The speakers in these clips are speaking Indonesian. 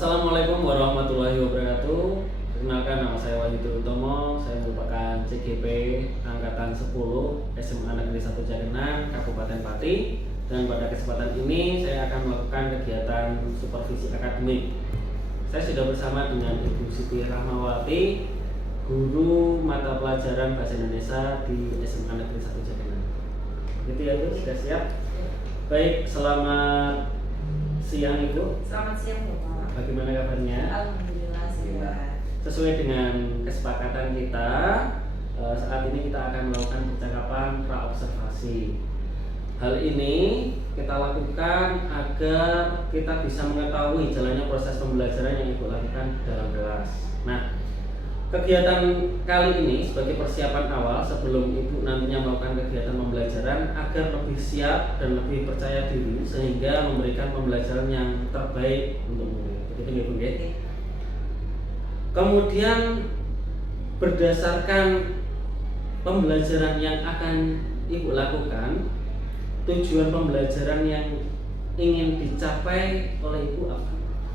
Assalamualaikum warahmatullahi wabarakatuh. Perkenalkan, nama saya Wahyu Utomo. Saya merupakan CGP angkatan 10 SMA Negeri 1 Jakenan, Kabupaten Pati. Dan pada kesempatan ini saya akan melakukan kegiatan supervisi akademik. Saya sudah bersama dengan Ibu Siti Rahmawati, guru mata pelajaran Bahasa Indonesia di SMA Negeri 1 Jakenan. Gitu ya Bu, sudah siap? Baik, selamat siang Ibu. Selamat siang Bu. Bagaimana kabarnya? Alhamdulillah sehat. Sesuai dengan kesepakatan kita, saat ini kita akan melakukan percakapan pra-observasi. Hal ini kita lakukan agar kita bisa mengetahui jalannya proses pembelajaran yang Ibu lakukan dalam kelas. Nah, kegiatan kali ini sebagai persiapan awal sebelum Ibu nantinya melakukan kegiatan pembelajaran agar lebih siap dan lebih percaya diri sehingga memberikan pembelajaran yang terbaik untuk murid. Begitu ya Bu ya? Kemudian berdasarkan pembelajaran yang akan Ibu lakukan, tujuan pembelajaran yang ingin dicapai oleh Ibu apa?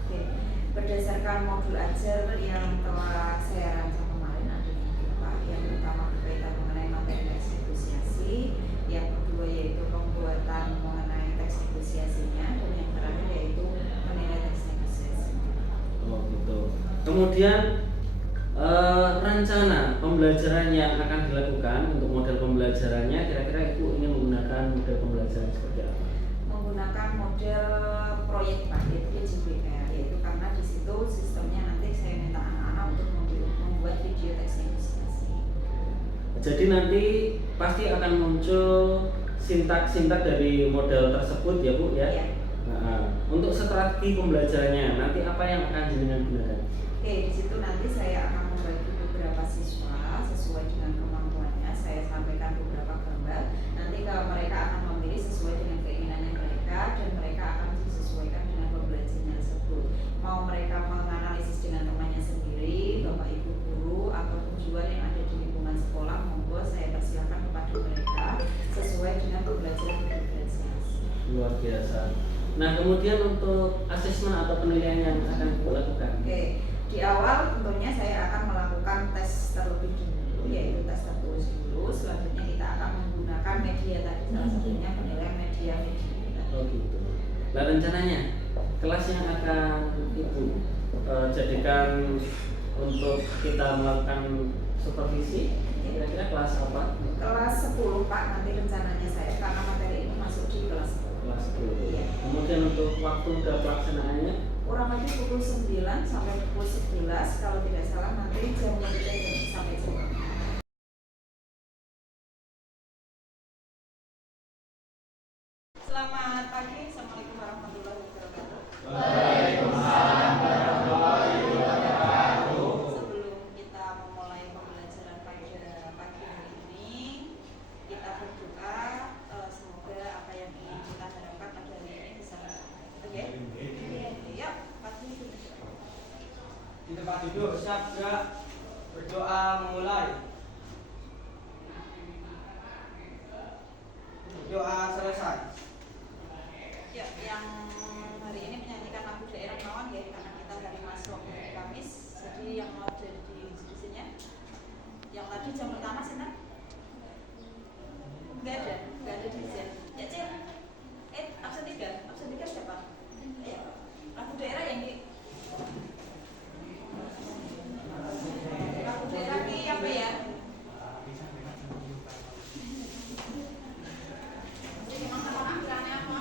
Oke. Berdasarkan modul ajar yang telah saya rancang kemarin ada beberapa. Yang pertama berkaitan mengenai materi teks negosiasi, yang kedua yaitu pembuatan mengenai teks negosiasinya, dan yang terakhir yaitu menilai teks negosiasi. Oh gitu. Kemudian rencana pembelajaran yang akan dilakukan untuk model pembelajarannya, kira-kira Ibu ingin menggunakan model pembelajaran seperti apa? Menggunakan model proyek Pak, yaitu PJBL, yaitu karena di situ sistemnya nanti saya minta anak-anak untuk membuat video teks negosiasi. Jadi nanti pasti akan muncul sintak-sintak dari model tersebut ya Bu ya? Ya. Nah, untuk strategi pembelajarannya nanti apa yang akan jenengan gunakan? Oke, di situ nanti saya akan membagi beberapa siswa sesuai dengan kemampuannya. Saya sampaikan beberapa gambar. Nanti kalau mereka akan memilih sesuai dengan keinginannya mereka dan mereka akan disesuaikan dengan pembelajarannya tersebut. Mau mereka menganalisis dengan temannya sendiri, bapak ibu guru atau tujuan yang ada di lingkungan sekolah, monggo saya persilakan kepada mereka sesuai dengan pembelajaran diferensiasi. Luar biasa. Nah, kemudian untuk asesmen atau penilaian yang akan Ibu lakukan? Oke. Di awal tentunya saya akan melakukan tes terlebih dulu, yaitu tes tertulis dulu. Selanjutnya kita akan menggunakan media tadi, salah satunya penilaian media. Oh gitu. Nah, rencananya kelas yang akan Ibu jadikan untuk kita melakukan supervisi, kira-kira kelas apa? Kelas 10 Pak, nanti rencananya saya karena materi ini masuk di kelas 10. Kelas 10. Iya. Kemudian untuk waktu dan pelaksanaannya Kurang lebih pukul 9 sampai pukul 11, kalau tidak salah nanti jam sampai jam 6. Selamat pagi, Assalamualaikum warahmatullahi wabarakatuh. Waalaikumsalam warahmatullahi wabarakatuh. Sebelum kita memulai pembelajaran pada pagi hari ini, kita berdoa semoga apa yang ingin kita harapkan pada hari ini bisa tercapai. Oke? Yuk, pagi itu berdoa. Di tempat duduk siap gerak. Berdoa memulai. Doa selesai. Yuk, yang hari ini menyanyikan lagu daerah Mawon ya, karena kita hari masuk hari Kamis, jadi yang mau jadi diskusinya yang tadi jam pertama sih nak? Nggak ada di Zen. Ya Cil, absen 3 siapa? Ayo, lagu daerah yang di lagu daerah ki apa ya? Jadi teman-teman bilangnya apa?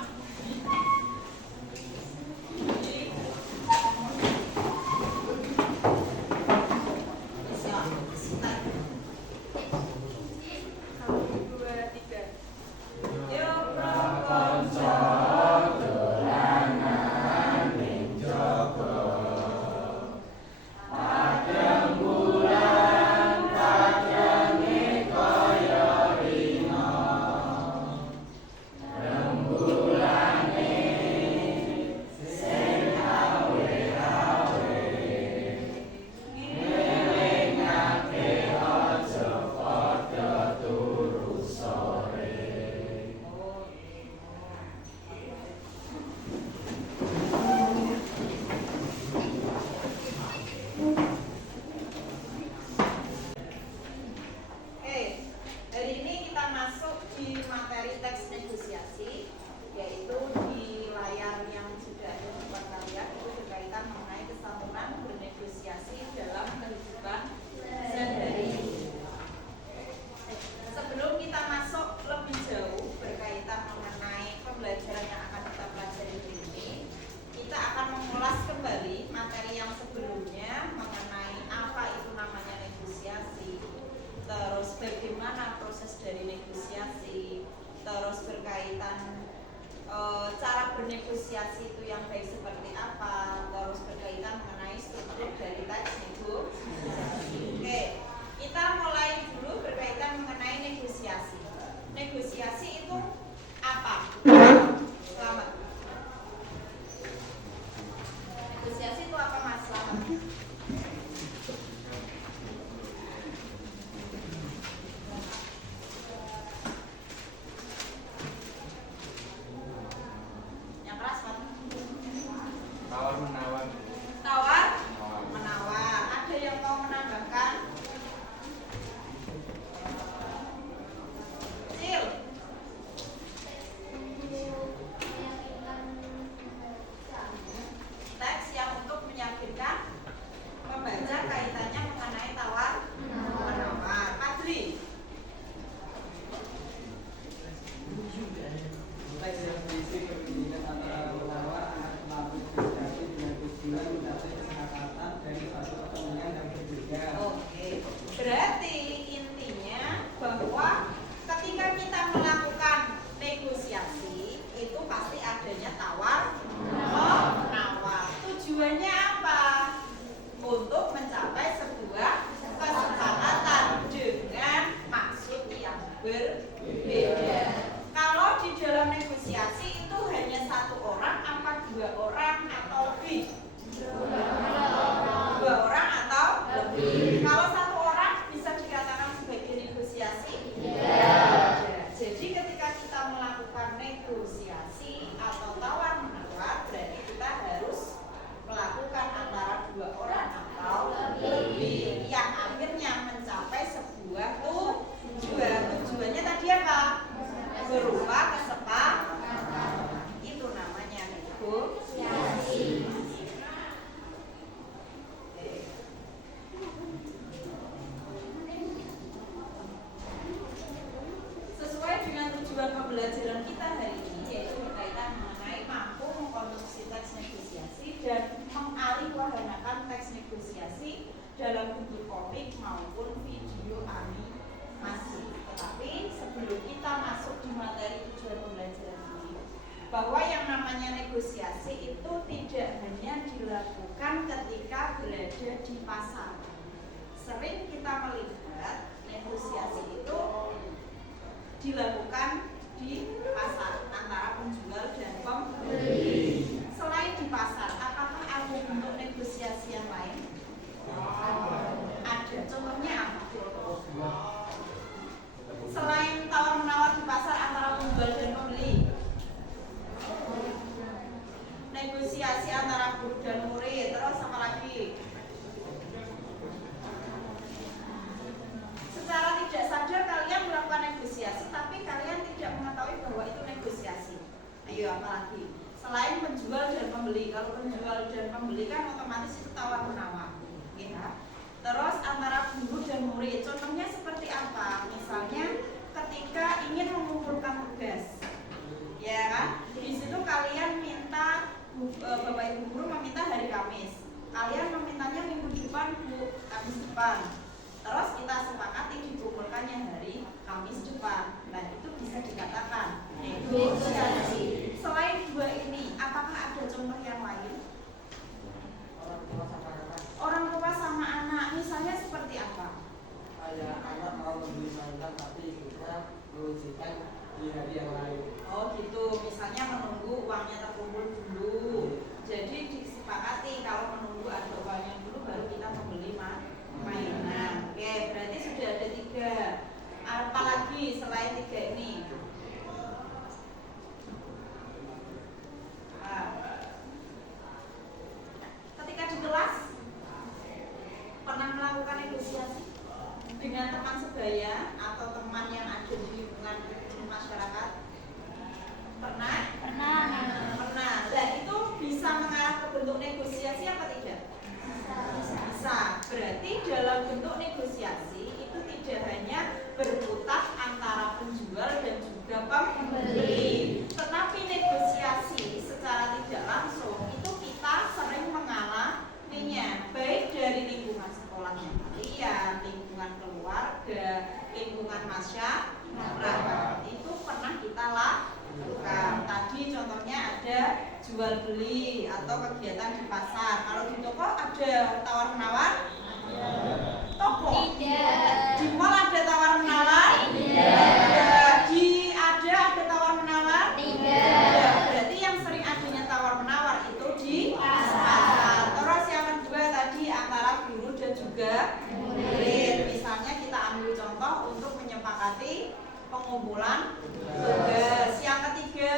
pembelajaran kita hari ini yaitu berkaitan mengenai mampu mengkonstruksi teks negosiasi dan mengalihwahanakan teks negosiasi dalam bentuk komik maupun video animasi. Tetapi sebelum kita masuk di materi tujuan pembelajaran ini, bahwa yang namanya negosiasi itu tidak hanya dilakukan ketika berada di pasar. Sering kita melihat negosiasi itu dilakukan di pasar antara penjual dan pembeli. Selain di pasar, apakah ada bentuk negosiasi yang lain? Ada. Contohnya apa? Selain tawar-menawar di pasar antara penjual dan pembeli, negosiasi antara guru dan murid, terus apa lagi? Secara tidak sadar kalian melakukan negosiasi, tapi kalian tidak mengetahui bahwa itu negosiasi. Ayo, apa lagi? Selain penjual dan pembeli, kalau penjual dan pembeli kan otomatis itu tawar-menawar, ya. Terus antara guru dan murid, contohnya seperti apa? Misalnya ketika ingin mengumpulkan tugas, ya kan? Di situ kalian minta Bapak Ibu guru meminta hari Kamis, kalian memintanya minggu depan Bu, Kamis depan. Terus kita sepakati dikumpulkannya hari Kamis depan. Nah, itu bisa dikatakan negosiasi. Selain dua ini, apakah ada contoh yang lain? Orang tua sama anak, misalnya seperti apa? Kayak anak mau membeli mainan tapi ibunya mengizinkan di hari yang lain. Oh gitu, misalnya menunggu uangnya terkumpul dulu. Jadi disepakati kalau menunggu ada uangnya dulu baru kita membeli mainan. Oke, berarti sudah ada 3. Apalagi selain 3 ini? Ketika di kelas pernah melakukan negosiasi dengan teman sebaya atau teman yang ada di lingkungan masyarakat? Pernah? Pernah. Nah, itu bisa mengarah ke bentuk negosiasi apa tidak? Bisa. Berarti dalam bentuk negosiasi itu tidak hanya berkutat antara penjual dan juga pembeli, tetapi negosiasi secara tidak langsung itu kita sering mengalaminya, baik dari lingkungan sekolahnya kalian, lingkungan keluarga, lingkungan masyarakat, itu pernah kita lakukan. Tadi contohnya ada jual beli atau kegiatan di pasar. Kalau di toko ada tawar menawar? Toko? Tidak. Di mall ada tawar menawar? Tidak. Ada tawar menawar? Tidak. Berarti yang sering adanya tawar menawar itu di pasar. Terus yang kedua tadi antara guru dan juga murid. Misalnya kita ambil contoh untuk menyepakati pengumpulan tugas. Yang ketiga,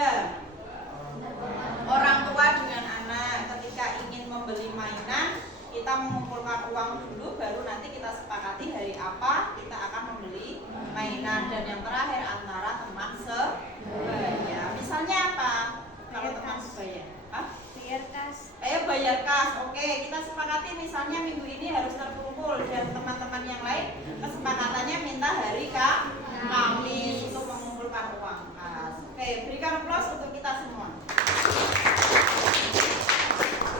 orang tua dengan anak ketika ingin membeli mainan, kita mengumpulkan uang dulu, baru nanti kita sepakati hari apa kita akan membeli mainan. Dan yang terakhir antara teman sebaya. Misalnya apa? Kalau teman sebaya? Bayar kas. Bayar kas. Oke, kita sepakati misalnya minggu ini harus terkumpul dan teman-teman yang lain kesepakatannya minta hari Kamis untuk mengumpulkan uang kas. Oke, berikan aplaus untuk kita semua.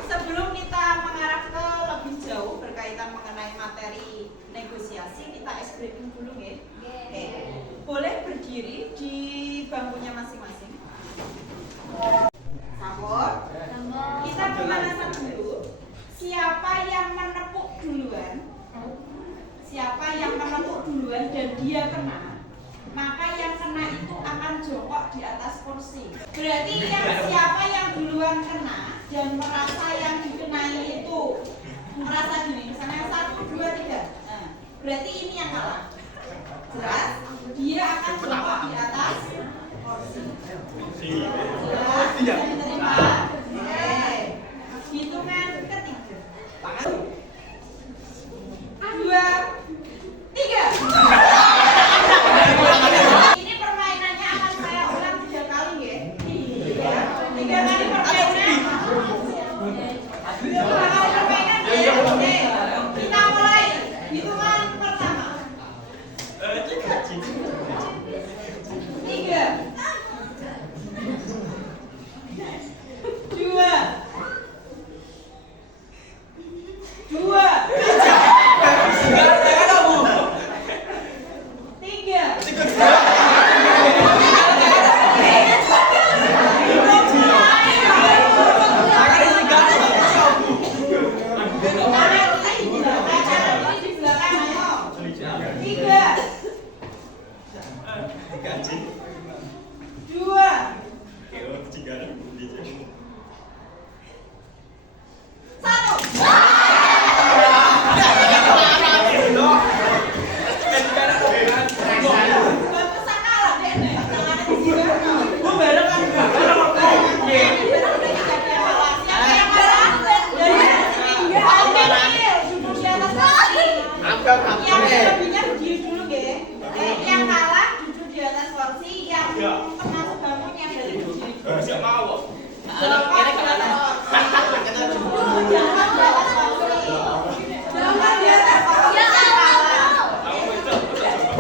Sebelum kita mengarah ke lebih jauh berkaitan mengenai materi negosiasi, kita ice breaking dulu ya. Oke. Boleh berdiri di bangkunya masing-masing. Sambut. Kita pemanasan dulu. Siapa yang menepuk duluan? Siapa yang menepuk duluan dan dia kena, maka yang kena itu akan jongkok di atas kursi. Berarti siapa yang duluan kena dan merasa yang dikenai itu merasa gini, misalnya 1, 2, 3. Nah, berarti ini yang kalah. Jelas? Dia akan jongkok di atas kursi. Jelas? Bisa diterima? Oke. Hitungan ketiga. 2, 3. Ini permainannya akan saya ulang 3 kali ya. 3 kali permainan. 3 kali permainan ya. Oke. Kita mulai hitungan pertama. 3, 2, 1. dulu nggih. Yang kalah duduk di atas kursi, yang kena sebangunnya berarti berdiri. Siap mau. Jangan di atas kursi. Jangan di atas kursi. Jangan di atas kursi. Yang kalah.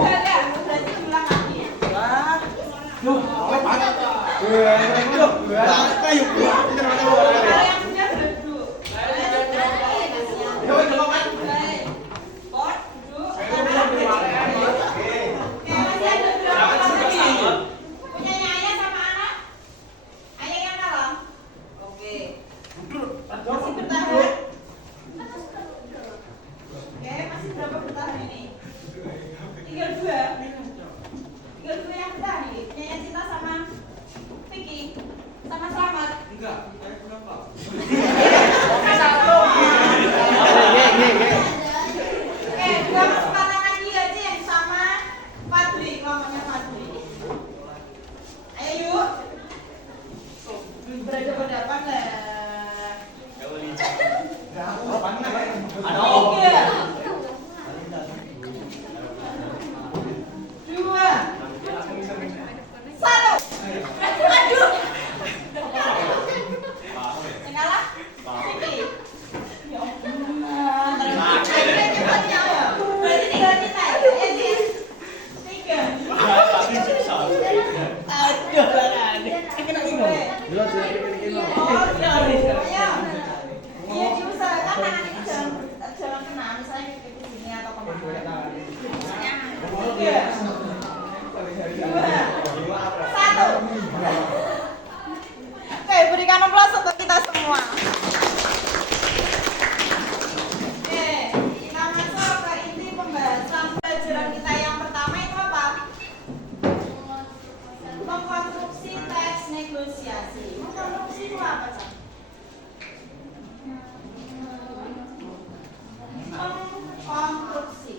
Ada, berarti diulang lagi. Duh, kayu gua. Kalau yang sudah duduk. Baik. Pot, duduk. Oke, masih ada berapa lagi? Punyanya ayah sama anak? Ayah yang kalah? Oke. Masih bertahan? Oke, masih berapa bertahan ini? Tinggal dua. Tinggal dua yang bertahan nih. Punyanya Cinta sama Vicky. Sama Selamat. Enggak, saya kenapa? Oke, dua kesempatan lagi aja yang sama Fadli, kelompoknya Fadli. Ayo yuk. Berhadapan lah. Tiga, dua, satu. Aduh. Yang kalah? Vicky. Ya ampun. Berarti tinggal Cinta ya? Ya, Cin? Tiga. Aduh, oh, iya. Iya, diusahakan tangan ini jangan kena, misalnya ke sini atau kemana. Tiga, dua, satu. Oke, berikan aplaus untuk kita semua. Oke, kita masuk ke inti pembahasan pelajaran kita yang pertama itu apa? Mengkonstruksi teks negosiasi. Mengkonstruksi itu apa, Cak? Mengkonstruksi.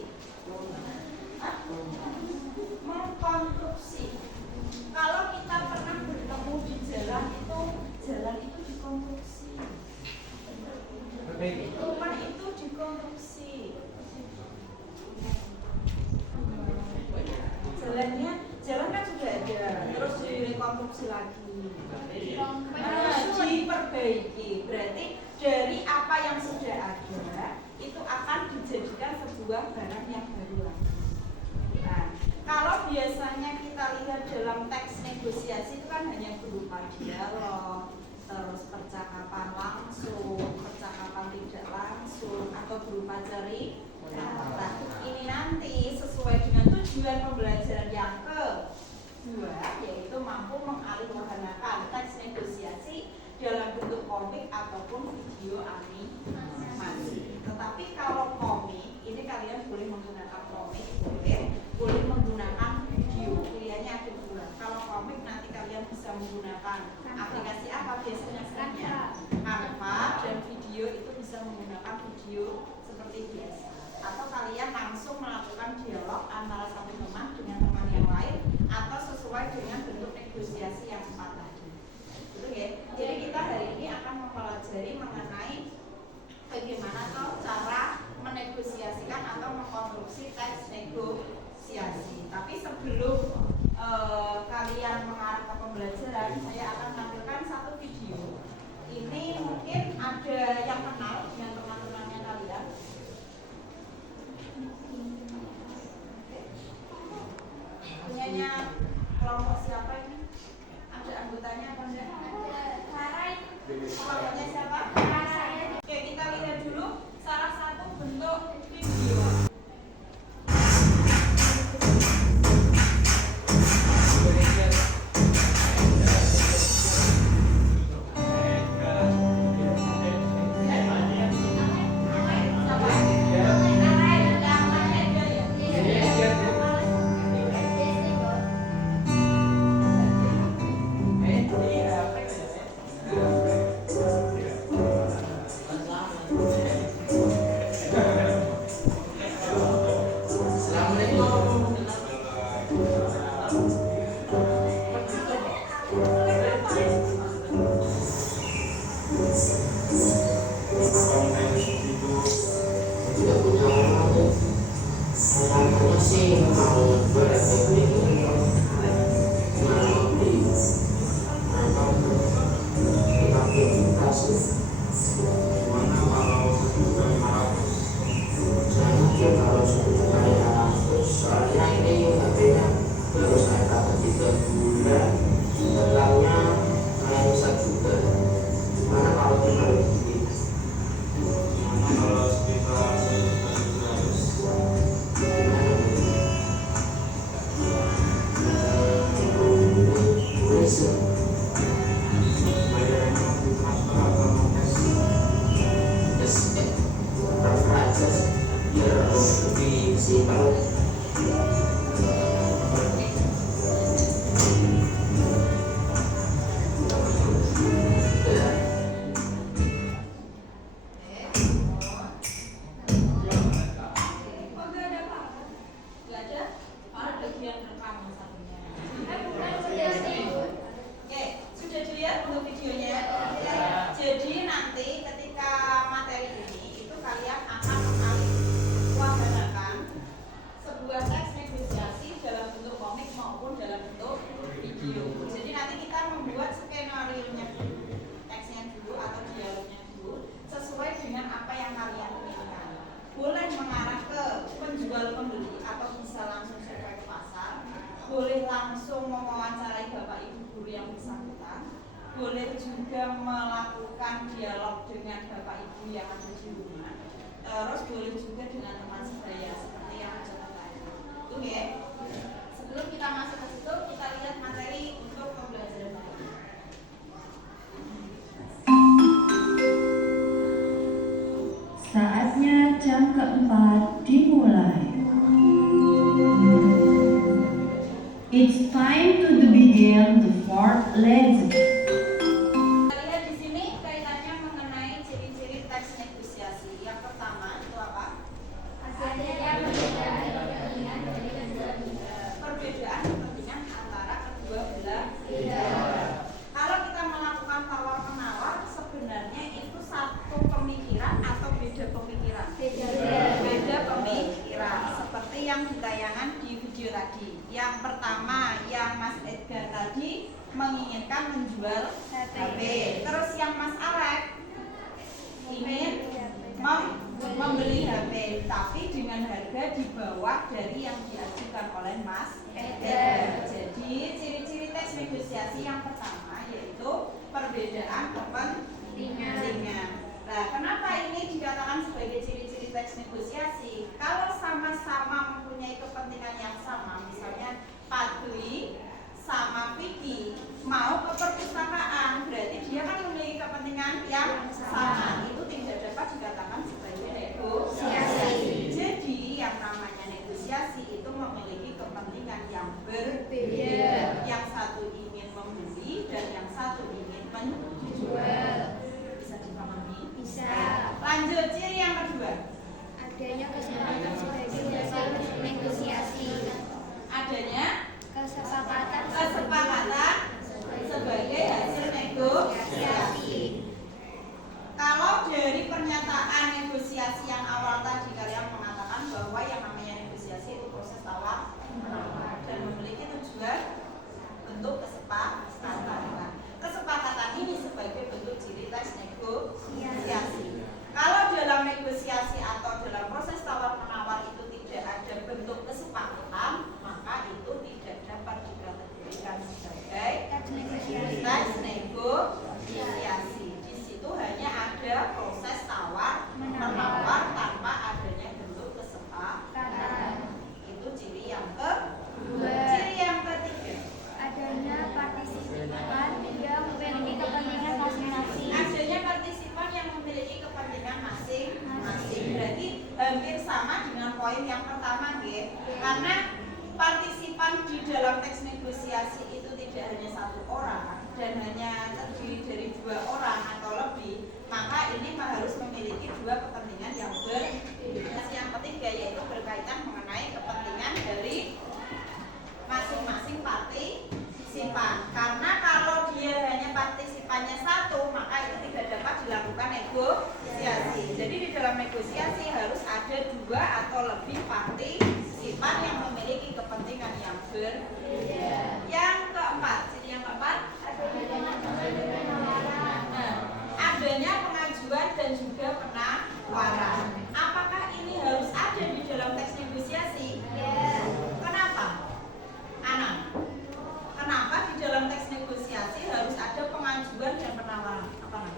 Hah? Mengkonstruksi. Kalau kita pernah bertemu di jalan itu dikonstruksi. Rumah itu dikonstruksi. Jalan kan sudah ada, terus direkonstruksi lagi. Diperbaiki. Berarti dari apa yang sudah ada itu akan dijadikan sebuah barang yang baru lagi. Nah, kalau biasanya kita lihat dalam teks negosiasi itu kan hanya berupa dialog, terus percakapan langsung, percakapan tidak langsung, atau berupa cerita. Nah, ini nanti sesuai dengan tujuan pembelajaran yang kedua, yaitu mampu mengalihgunakan teks negosiasi dalam bentuk komik ataupun video animasi. Tetapi kalau komik, ini kalian boleh menggunakan komik, boleh menggunakan video. Pilihannya ada dua. Kalau komik nanti kalian bisa menggunakan aplikasi apa biasanya? Canva, dan video itu bisa menggunakan video seperti biasa. Atau kalian langsung melakukan dialog antara satu teman dengan teman yang lain, atau sesuai dengan bentuk negosiasi yang 4 tadi. Gitu ya. Jadi kita hari ini akan mempelajari mengenai bagaimana cara menegosiasikan atau mengkonstruksi teks negosiasi. Tapi sebelum kalian mengarah ke pembelajaran, saya akan tampilkan satu video. Ini mungkin ada yang kenal dengan teman-temannya kalian. Punyanya kelompok siapa ini? Ada anggotanya apa enggak? Kelompoknya siapa? Oke, kita lihat dulu salah satu bentuk video. sih mau beraktivitas Gimana kalau 1.500? Jangan ya kalau 1.500, soalnya ini HP-nya baru saya dapat 3 bulan, totalnya hanya 1 juta. Gimana kalau kita lebih? Gimana kalau sekitar 1.700? Boleh sih. Bayar yang di transfer atau cash? Yes, transfer aja sih, biar lebih simpel. Ya. Oke, sudah dilihat untuk videonya? Jadi nanti ketika materi ini itu kalian akan mewadakan sebuah teks negosiasi dalam bentuk komik maupun dalam bentuk video. Jadi nanti kita membuat skenario-nya dulu, teksnya dulu atau dialognya dulu sesuai dengan apa yang kalian inginkan. Boleh mengarah ke penjual pembeli atau bisa langsung survei ke pasar. Boleh langsung mewawancarai bapak ibu guru yang bersangkutan. Boleh juga melakukan dialog dengan bapak ibu yang ada di rumah. Terus boleh juga dengan teman sebaya seperti yang contoh tadi. Oke. Sebelum kita masuk ke situ, kita lihat materi untuk pembelajaran hari ini. Saatnya jam keempat dimulai. It's time to begin the fourth lesson. Kita lihat di sini kaitannya mengenai ciri-ciri teks negosiasi. Yang pertama itu apa? Perbedaan kepentingan antara kedua belah pihak. Kalau kita melakukan tawar menawar, sebenarnya itu satu pemikiran atau beda pemikiran? Beda pemikiran. Seperti yang di tayangan di video tadi. Yang pertama, yang Mas Edgar tadi menginginkan menjual HP. Terus yang Mas Alek ingin membeli HP, tapi dengan harga di bawah dari yang diajukan oleh Mas Edgar. Jadi ciri-ciri teks negosiasi yang pertama yaitu perbedaan kepentingan. Nah, kenapa ini dikatakan sebagai ciri-ciri teks negosiasi? Kalau sama-sama mempunyai kepentingan yang sama, misalnya Pak Dwi sama Vicky mau ke perpustakaan, berarti dia kan memiliki kepentingan yang sama. Itu tidak dapat dikatakan sebagai negosiasi. Jadi yang namanya negosiasi itu memiliki kepentingan yang berbeda. Yang satu ingin membeli dan yang satu ingin menjual. Bisa dipahami? Bisa. Lanjut, ciri yang kedua. Adanya kesepakatan sebagai dasar negosiasi. Adanya Kesepakatan sebagai hasil negosiasi. Kalau dari pernyataan negosiasi yang awal tadi kalian mengatakan bahwa yang namanya negosiasi itu proses tawar menawar dan memiliki tujuan bentuk kesepakatan. Kesepakatan ini sebagai bentuk ciri teks negosiasi. Kalau dalam negosiasi atau dalam proses tawar menawar itu tidak ada bentuk kesepakatan, maka itu tidak dapat dikategorikan sebagai teks negosiasi. Di situ hanya ada proses tawar menawar tanpa adanya bentuk kesepakatan. Itu ciri yang kedua. Ciri yang ketiga. adanya partisipan yang memiliki kepentingan masing-masing. Adanya partisipan yang memiliki kepentingan masing-masing. Berarti hampir sama dengan poin yang pertama, nggih. Karena partisipan di dalam teks negosiasi itu tidak hanya satu orang dan hanya terdiri dari 2 orang atau lebih, maka ini harus memiliki 2 kepentingan yang berbeda. Yang ketiga yaitu berkaitan mengenai kepentingan dari masing-masing partisipan. Karena kalau dia hanya partisipannya satu, maka itu tidak dapat dilakukan negosiasi. Jadi di dalam negosiasi harus ada 2 atau lebih partisipan yang berbeda. Yang keempat, sini yang keempat. Nah, adanya pengajuan dan juga penawaran. Apakah ini harus ada di dalam teks negosiasi? Kenapa? Ana, kenapa di dalam teks negosiasi harus ada pengajuan dan penawaran? Apa Ana?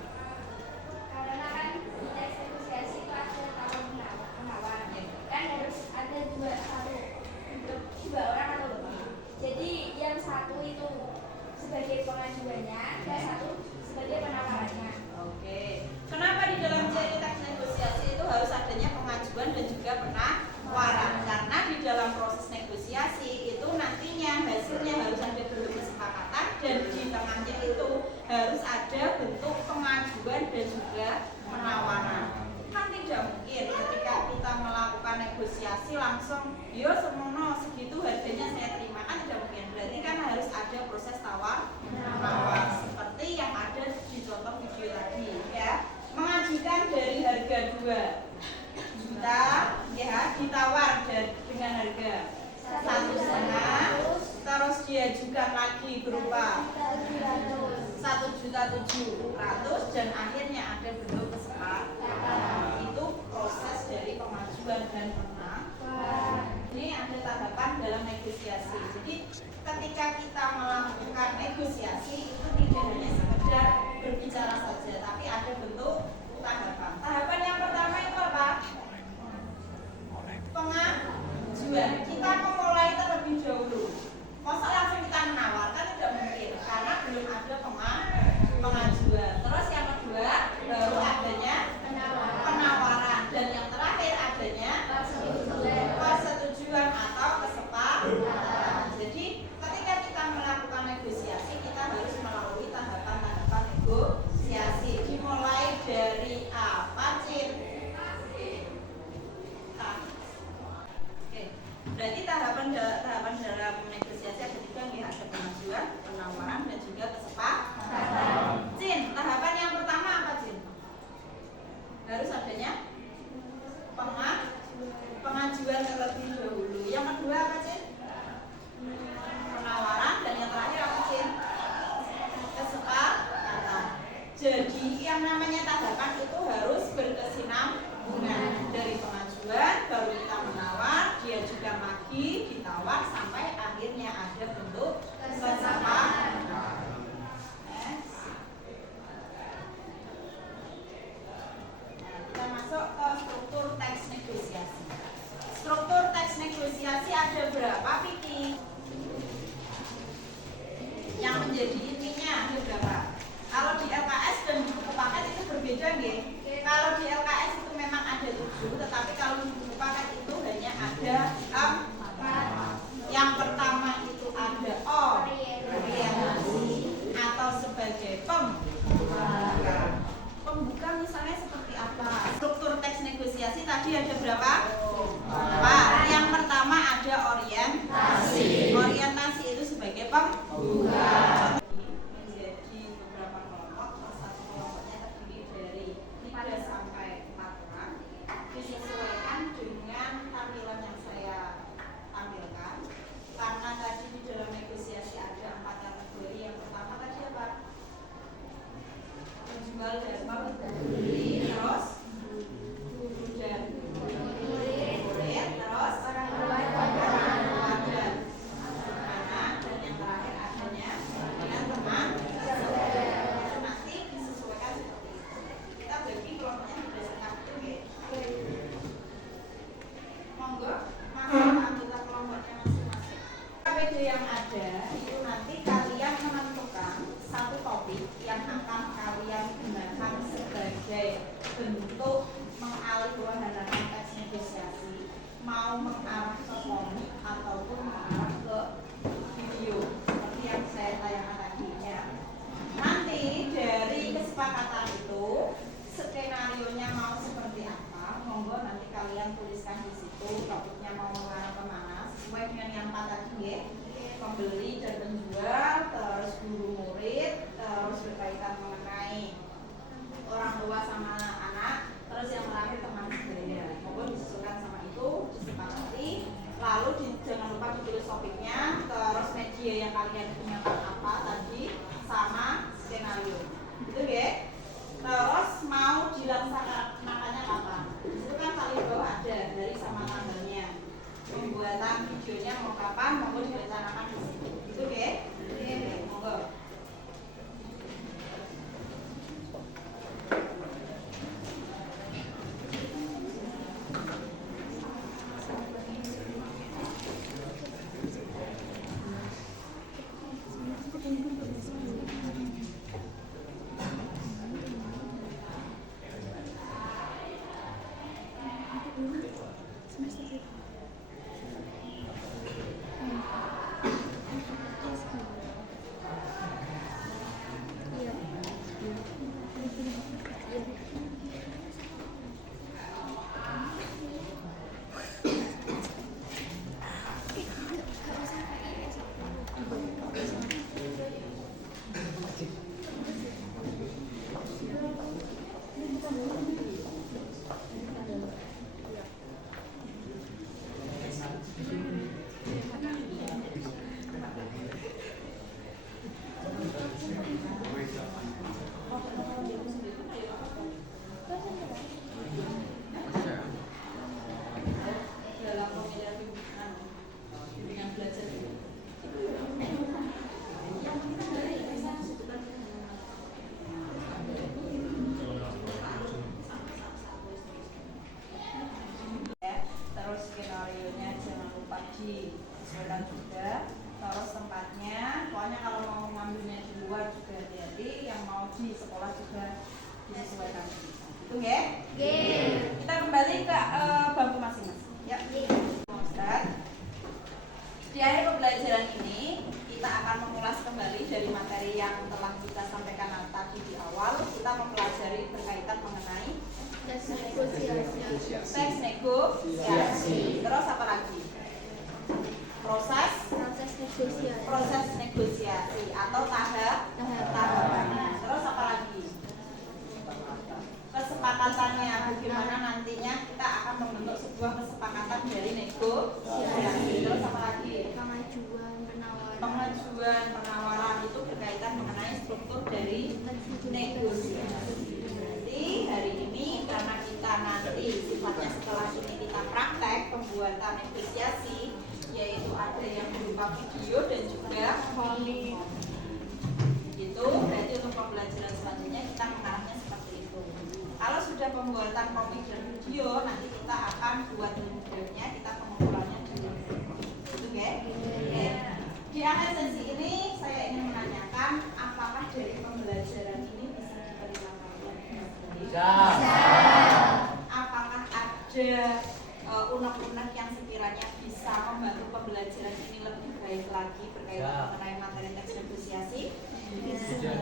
Karena kan di teks negosiasi itu ada tawar penawar, kan harus ada dua orang atau lebih. Jadi yang satu itu sebagai pengajuannya, dan satu sebagai penawarannya. Oke. Kenapa di dalam ciri teks negosiasi itu harus adanya pengajuan dan juga penawaran? Karena di dalam proses negosiasi itu nantinya hasilnya harus ada bentuk kesepakatan dan di tengahnya itu harus ada bentuk pengajuan dan juga penawaran. Kan tidak mungkin ketika kita melakukan negosiasi langsung yo semono segitu harganya saya terima, kan tidak mungkin. Berarti kan harus ada proses tawar menawar seperti yang ada di contoh video tadi ya. Mengajukan dari harga 2 juta ya ditawar dengan harga 1,5, terus diajukan lagi berupa 1.700.000 dan akhirnya ada bentuk kesepakatan. Itu proses dari pengajuan dan penawaran. Ini ada tahapan dalam negosiasi. Jadi ketika kita melakukan negosiasi itu tidak hanya sekedar berbicara saja, tapi ada bentuk tahapan. Tahapan yang pertama itu apa? Pengajuan. Kita memulai terlebih dahulu. Masa langsung kita menawarkan tidak mungkin karena belum ada pengajuan. Terus yang kedua baru adanya penawaran dan yang terakhir adanya persetujuan atau kesepakatan. Jadi ketika kita melakukan negosiasi kita harus melalui tahapan-tahapan negosiasi. Dimulai dari apa, Cin? Oke. Berarti tahapan dalam negosiasi ada 3 nih, ada pengajuan, penawaran dan juga kesepakatan. Cin, tahapan yang pertama apa, Cin? Harus adanya pengajuan terlebih dahulu. Yang kedua apa, Cin? Penawaran dan yang terakhir apa, Cin? Kesepakatan. Jadi yang namanya tahapan itu harus berkesinambungan dari pengajuan baru kita menawar, diajukan lagi, ditawar sampai akhirnya ada bentuk kesepakatan. Kita masuk ke struktur teks negosiasi. Struktur teks negosiasi ada berapa, Vicky? Yang menjadi intinya ada berapa? Kalau di LKS dan di buku paket itu berbeda, nggih. Kalau di LKS itu memang ada 7, tetapi kalau di buku paket itu hanya ada 4. Yang pertama itu ada orientasi atau sebagai pembuka. Pembuka misalnya seperti apa? Struktur teks negosiasi tadi ada berapa? 4. Yang pertama ada orientasi. Orientasi itu sebagai pembuka. Menjadi beberapa kelompok, satu kelompoknya terdiri dari 3 sampai 4 orang. Disesuaikan dengan tampilan yang saya tampilkan. Karena tadi di dalam negosiasi ada 4 kategori. Yang pertama tadi apa? Menjual dan membeli, terus guru dan murid, terus orang tua dan anak, dan yang terakhir adanya dengan teman. Nanti disesuaikan seperti itu. Kita bagi kelompoknya berdasarkan itu ya. Monggo, masuk anggota kelompoknya masing-masing. KPD yang ada itu nanti kalian menentukan satu topik yang akan kalian gunakan sebagai bentuk mengalihwaharkan teks negosiasi, mau mengarah ke komik ataupun mengarah ke video seperti yang saya tayangkan tadi ya. Nanti dari kesepakatan itu skenarionya mau seperti apa, monggo nanti kalian tuliskan di situ topiknya mau mengarah kemana sesuai dengan yang 4 tadi ya. Pembeli dan penjual, terus guru murid, terus berkaitan mengenai orang tua sama anak, terus yang terakhir teman sebaya. Monggo disesuaikan sama itu, disepakati. Lalu jangan lupa ditulis topiknya, pembuatan videonya mau kapan maupun direncanakan di sini. Gitu, oke? Oke, monggo. Dalam pemilihan bimbingan belajar ini. Terus skenario-nya jangan lupa disesuaikan juga. Terus tempatnya, pokoknya kalau mau ngambilnya di luar juga hati-hati, yang mau di sekolah juga disesuaikan. Itu ya? Kita kembali ke bangku masing-masing. Ya. Ustaz. Di akhir pembelajaran ini kita akan mengulas kembali dari materi yang telah kita sampaikan tadi di awal. Kita mempelajari berkaitan mengenai teks negosiasi. Terus apa lagi? Proses negosiasi atau tahapannya. Terus apa lagi? Kesepakatannya, bagaimana nantinya kita akan membentuk sebuah kesepakatan dari negosiasi. Terus apa lagi? Pengajuan penawaran itu berkaitan mengenai struktur dari negosiasi. Jadi hari ini karena kita nanti sifatnya setelah ini kita praktek pembuatan negosiasi, yaitu ada yang berupa video dan juga komik. Gitu, berarti untuk pembelajaran selanjutnya kita mengarahnya seperti itu. Kalau sudah pembuatan komik dan video, nanti kita akan buat videonya, kita pengumpulannya dulu. Gitu, oke? Di akhir sesi ini saya ingin menanyakan apakah dari pembelajaran ini bisa diterima kalian? Bisa. Apakah ada unek-unek yang sekiranya bisa membantu pembelajaran ini lebih baik lagi berkaitan mengenai materi teks negosiasi? Bisa.